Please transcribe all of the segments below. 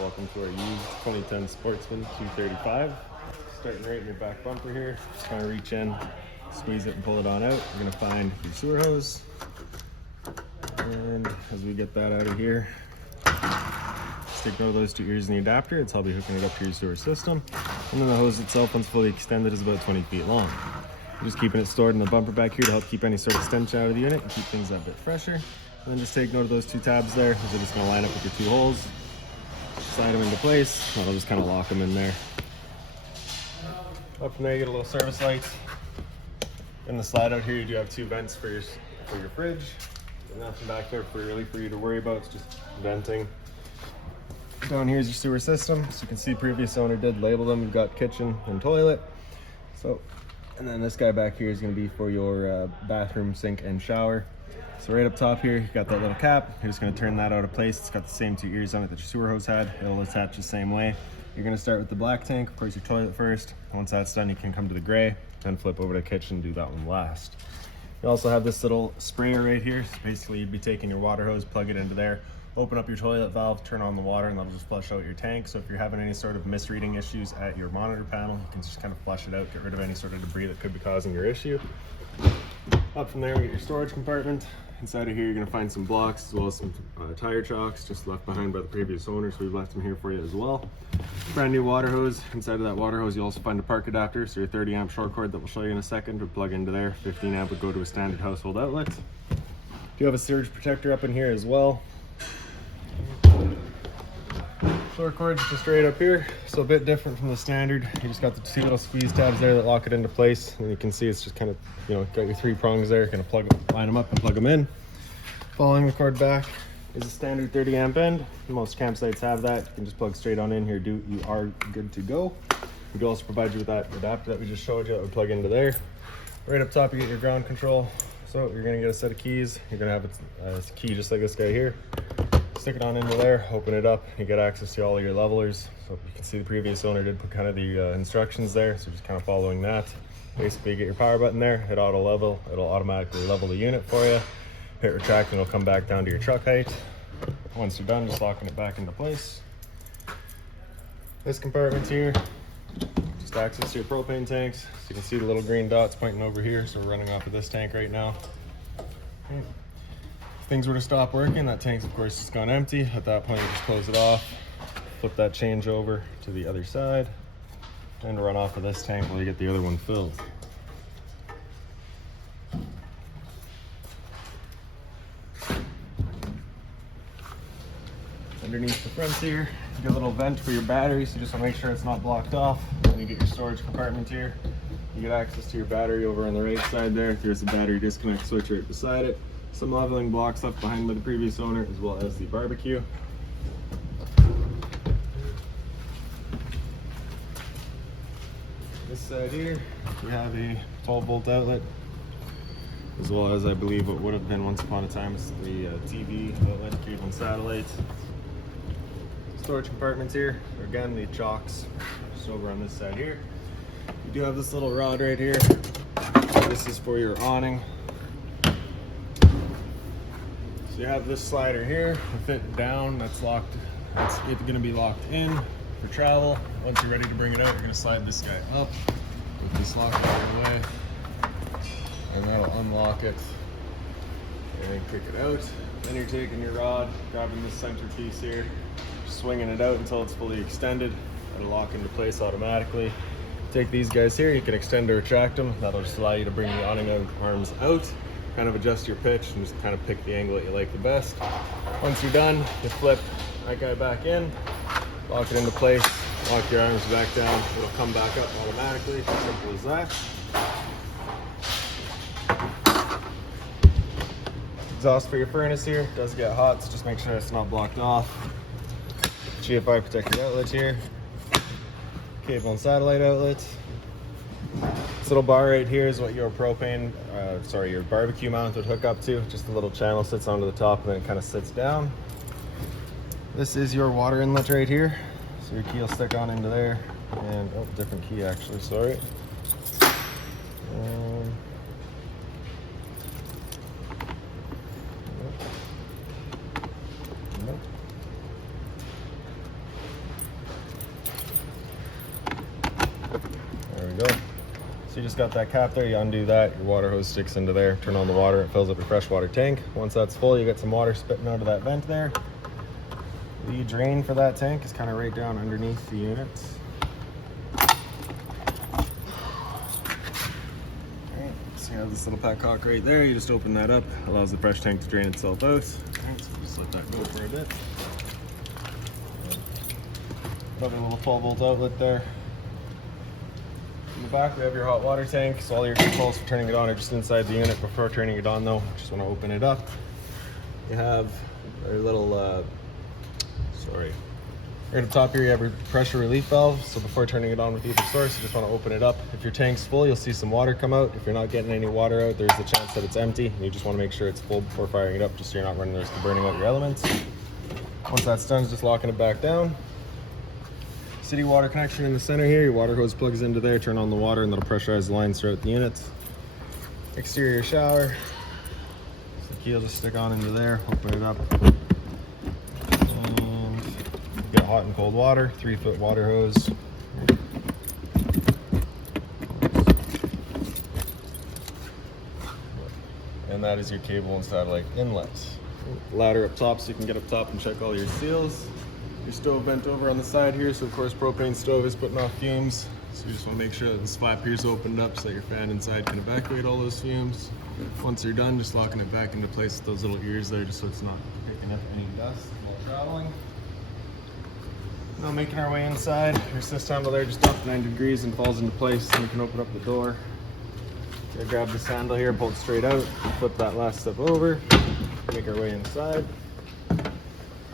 Welcome to our used 2010 Sportsman 235. Starting right in your back bumper here. Just kind of reach in, squeeze it and pull it on out. You're going to find your sewer hose. And as we get that out of here, stick note of those two ears in the adapter. It's how we're hooking it up to your sewer system. And then the hose itself, once fully extended, is about 20 feet long. We're just keeping it stored in the bumper back here to help keep any sort of stench out of the unit and keep things a bit fresher. And then just take note of those two tabs there, as they're just going to line up with your two holes. Slide them into place. That'll just kind of lock them in there. Up from there, you get a little service light. In the slide out here, you do have two vents for your fridge. Nothing back there for you to worry about. It's just venting. Down here is your sewer system. So you can see previous owner did label them. You've got kitchen and toilet. And then this guy back here is going to be for your bathroom, sink, and shower. So right up top here, you got that little cap. You're just going to turn that out of place. It's got the same two ears on it that your sewer hose had. It'll attach the same way. You're going to start with the black tank, of course, your toilet first. Once that's done, you can come to the gray, then flip over to the kitchen and do that one last. You also have this little sprayer right here. So basically, you'd be taking your water hose, plug it into there, open up your toilet valve, turn on the water, and that'll just flush out your tank. So if you're having any sort of misreading issues at your monitor panel, you can just kind of flush it out, get rid of any sort of debris that could be causing your issue. Up from there, we get your storage compartment. Inside of here, you're going to find some blocks as well as some tire chocks just left behind by the previous owner, so we've left them here for you as well. Brand new water hose. Inside of that water hose, you'll also find a park adapter, so your 30 amp short cord that we'll show you in a second would plug into there. 15 amp would go to a standard household outlet. You have a surge protector up in here as well. Short cord's just right up here, so a bit different from the standard. You just got the two little squeeze tabs there that lock it into place, and you can see it's just kind of, got your three prongs there. Kind of line them up and plug them in. Following the cord back is a standard 30 amp end. Most campsites have that. You can just plug straight on in here. You are good to go. We do also provide you with that adapter that we just showed you that would plug into there. Right up top, you get your ground control. So you're going to get a set of keys. You're going to have a key just like this guy here. Stick it on into there, open it up, you get access to all of your levelers. So you can see the previous owner did put kind of the instructions there, so just kind of following that. Basically, you get your power button there, hit auto level, it'll automatically level the unit for you. Hit retract and it'll come back down to your truck height. Once you're done, just locking it back into place. This compartment here, just access to your propane tanks. So you can see the little green dots pointing over here, so we're running off of this tank right now. Okay. If things were to stop working, that tank's of course just gone empty. At that point, you just close it off, flip that change over to the other side, and run off of this tank while you get the other one filled. Underneath the front here, you get a little vent for your battery, so just want to make sure it's not blocked off. Then you get your storage compartment here. You get access to your battery over on the right side there. There's a battery disconnect switch right beside it. Some leveling blocks left behind by the previous owner, as well as the barbecue. This side here, we have a 12-volt outlet, as well as I believe what would have been once upon a time the TV outlet, cable and satellite. Storage compartments here, again the chocks, just over on this side here. You do have this little rod right here. This is for your awning. So you have this slider here with it down, that's locked. It's going to be locked in for travel. Once you're ready to bring it out, you're going to slide this guy up with this lock out of the way, and that'll unlock it and kick it out. Then you're taking your rod, grabbing this center piece here, swinging it out until it's fully extended. It'll lock into place automatically. Take these guys here, you can extend or retract them. That'll just allow you to bring the awning arms out, kind of adjust your pitch and just kind of pick the angle that you like the best. Once you're done, you flip that guy back in, lock it into place, lock your arms back down. It'll come back up automatically, simple as that. Exhaust for your furnace here, it does get hot, so just make sure it's not blocked off. GFI protected outlet here, cable and satellite outlet. This little bar right here is what your your barbecue mount would hook up to. Just a little channel sits onto the top and then it kind of sits down. This is your water inlet right here. So your key will stick on into there. And, oh, different key actually, sorry. go. So you just got that cap there, you undo that, your water hose sticks into there, turn on the water, it fills up your freshwater tank. Once that's full, you get some water spitting out of that vent there. The drain for that tank is kind of right down underneath the unit. Alright, so you have this little petcock right there, you just open that up, allows the fresh tank to drain itself out. Alright, so just let that go for a bit. Another little 12-volt outlet there. In the back we have your hot water tank, so all your controls for turning it on are just inside the unit. Before turning it on though, just want to open it up. You have a little, right at the top here you have your pressure relief valve, so before turning it on with either source, you just want to open it up. If your tank's full, you'll see some water come out. If you're not getting any water out, there's a chance that it's empty, and you just want to make sure it's full before firing it up, just so you're not running the risk of burning out your elements. Once that's done, just locking it back down. City water connection in the center here, your water hose plugs into there, turn on the water and that'll pressurize the lines throughout the unit. Exterior shower, so the key will just stick on into there, open it up, and get hot and cold water, 3-foot water hose. And that is your cable and satellite inlet. Ladder up top so you can get up top and check all your seals. Your stove vent over on the side here, so of course propane stove is putting off fumes. So you just want to make sure that this flap here is opened up so that your fan inside can evacuate all those fumes. Once you're done, just locking it back into place with those little ears there, just so it's not picking up any dust while traveling. Now making our way inside, your assist handle there just up 90 degrees and falls into place, and you can open up the door. You grab this handle here, pull it straight out, flip that last step over, make our way inside.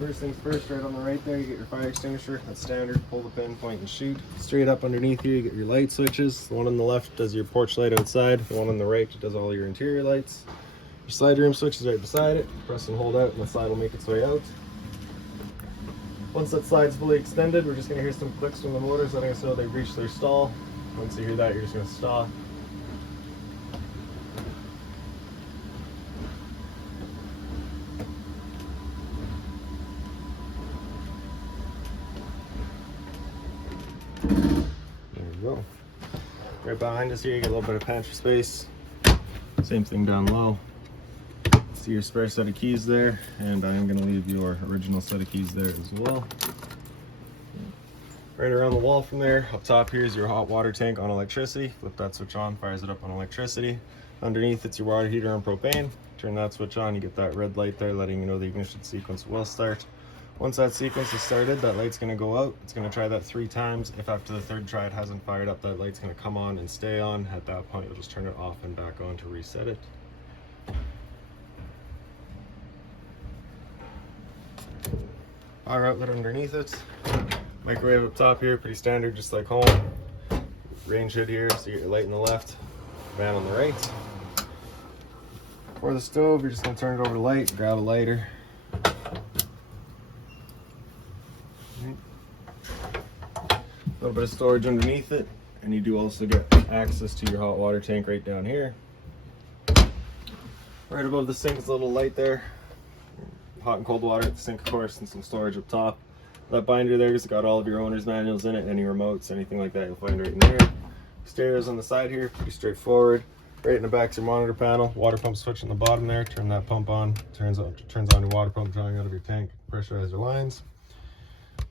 First things first, right on the right there, you get your fire extinguisher. That's standard. Pull the pin, point, and shoot. Straight up underneath here, you get your light switches. The one on the left does your porch light outside. The one on the right does all your interior lights. Your slide room switch is right beside it. Press and hold out, and the slide will make its way out. Once that slide's fully extended, we're just going to hear some clicks from the motors letting us know they've reached their stall. Once you hear that, you're just going to stop. Right behind us here, you get a little bit of pantry space. Same thing down low. See your spare set of keys there, and I am going to leave your original set of keys there as well. Right around the wall from there, up top here is your hot water tank on electricity. Flip that switch on, fires it up on electricity. Underneath it's your water heater on propane. Turn that switch on, you get that red light there letting you know the ignition sequence will start. Once that sequence is started, that light's going to go out. It's going to try that 3 times. If after the 3rd try it hasn't fired up, that light's going to come on and stay on. At that point, you'll just turn it off and back on to reset it. Power outlet underneath it. Microwave up top here, pretty standard, just like home. Range hood here, so you get your light on the left, fan on the right. For the stove, you're just going to turn it over to light, grab a lighter. A little bit of storage underneath it, and you do also get access to your hot water tank right down here. Right above the sink is a little light there. Hot and cold water at the sink, of course, and some storage up top. That binder there has got all of your owner's manuals in it, any remotes, anything like that you'll find right in there. Stereos on the side here, pretty straightforward. Right in the back is your monitor panel, water pump switch on the bottom there. Turn that pump on, turns on your water pump drawing out of your tank, pressurize your lines.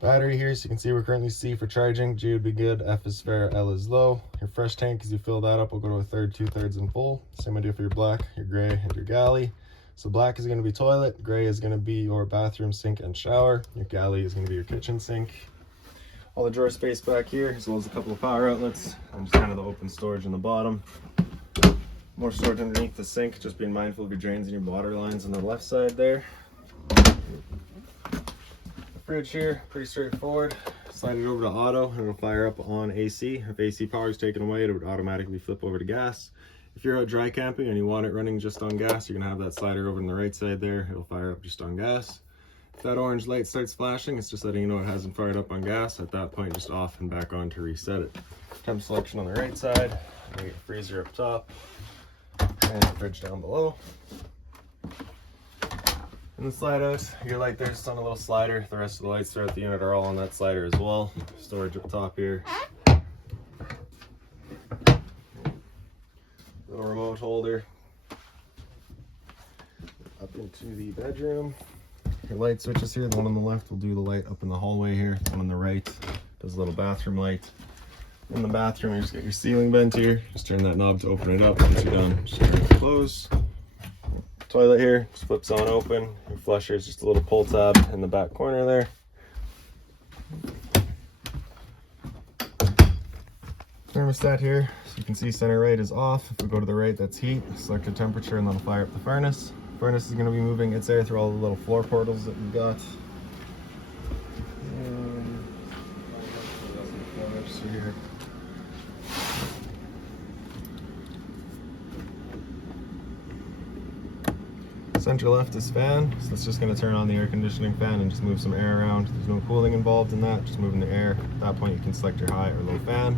Battery here, so you can see we're currently C for charging. G would be good, F is fair, L is low. Your fresh tank, as you fill that up, will go to a 1/3, 2/3 and full. Same idea for your black, your gray, and your galley. So black is going to be toilet, gray is going to be your bathroom, sink, and shower. Your galley is going to be your kitchen sink. All the drawer space back here, as well as a couple of power outlets, and just kind of the open storage in the bottom. More storage underneath the sink, just being mindful of your drains and your water lines on the left side there. Fridge here, pretty straightforward. Slide it over to auto and it'll fire up on AC. If AC power is taken away, it would automatically flip over to gas. If you're out dry camping and you want it running just on gas, you're gonna have that slider over on the right side there. It'll fire up just on gas. If that orange light starts flashing, it's just letting you know it hasn't fired up on gas. At that point, just off and back on to reset it. Temp selection on the right side, and your freezer up top, and the fridge down below. And the slide out, your light there's just on a little slider. The rest of the lights throughout the unit are all on that slider as well. Storage up top here. Little remote holder. Up into the bedroom. Your light switches here. The one on the left will do the light up in the hallway here. The one on the right does a little bathroom light. In the bathroom, you just get your ceiling vent here. Just turn that knob to open it up. Once you're done, just turn it to close. Toilet here just flips on open. Your flusher is just a little pull tab in the back corner there. Thermostat here, so you can see center right is off. If we go to the right, that's heat. Select the temperature and that'll fire up the furnace. Furnace is going to be moving its air through all the little floor portals that we've got. Here. Center left is fan, so that's just going to turn on the air conditioning fan and just move some air around. There's no cooling involved in that, just moving the air. At that point you can select your high or low fan.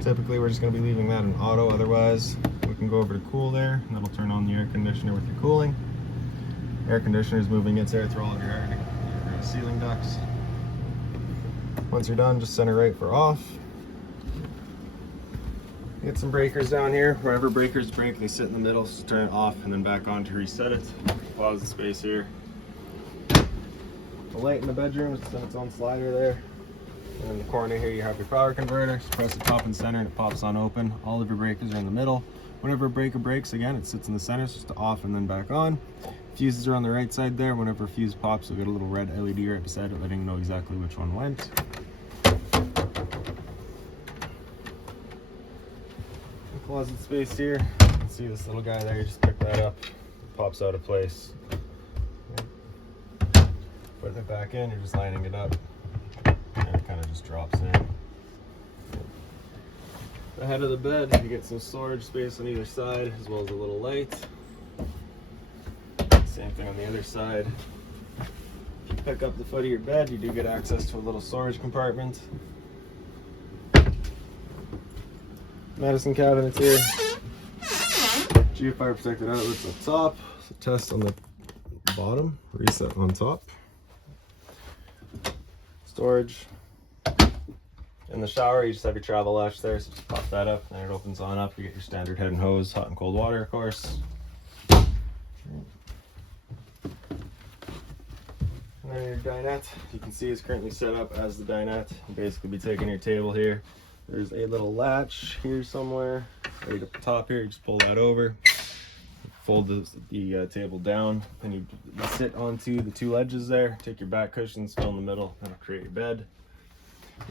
Typically we're just going to be leaving that in auto, otherwise we can go over to cool there, and that'll turn on the air conditioner with your cooling. Air conditioner is moving its air through all of your ceiling ducts. Once you're done, just center right for off. Get some breakers down here. Wherever breakers break, they sit in the middle, so turn it off and then back on to reset it. Pause the space here. The light in the bedroom is on its own slider there. And in the corner here, you have your power converter. Just press the top and center and it pops on open. All of your breakers are in the middle. Whenever a breaker breaks, again, it sits in the center, so just to off and then back on. Fuses are on the right side there. Whenever a fuse pops, you'll get a little red LED right beside it, letting you know exactly which one went. Closet space here. You can see this little guy there. You just pick that up, it pops out of place. Putting it back in, you're just lining it up, and it kind of just drops in. The head of the bed, you get some storage space on either side, as well as a little light. Same thing on the other side. If you pick up the foot of your bed, you do get access to a little storage compartment. Medicine cabinets here. Geofire protected outlets up top. So test on the bottom, reset on top. Storage. In the shower, you just have your travel latch there, so just pop that up, and then it opens on up. You get your standard head and hose, hot and cold water, of course. And then your dinette, you can see is currently set up as the dinette. You basically be taking your table here. There's a little latch here somewhere, right up the top here. You just pull that over, fold the table down, and you sit onto the two ledges there. Take your back cushions, fill in the middle, that'll create your bed.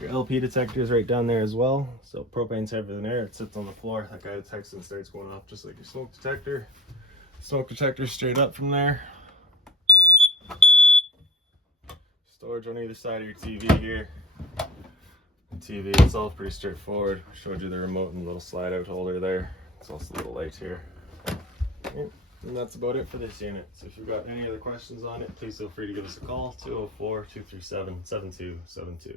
Your LP detector is right down there as well. So propane's heavier than air, it sits on the floor. That guy detects and starts going off just like your smoke detector. Smoke detector straight up from there. Storage on either side of your TV here. TV itself pretty straightforward. I showed you the remote and the little slide out holder there. It's also a little light here. And that's about it for this unit. So if you've got any other questions on it, please feel free to give us a call, 204-237-7272.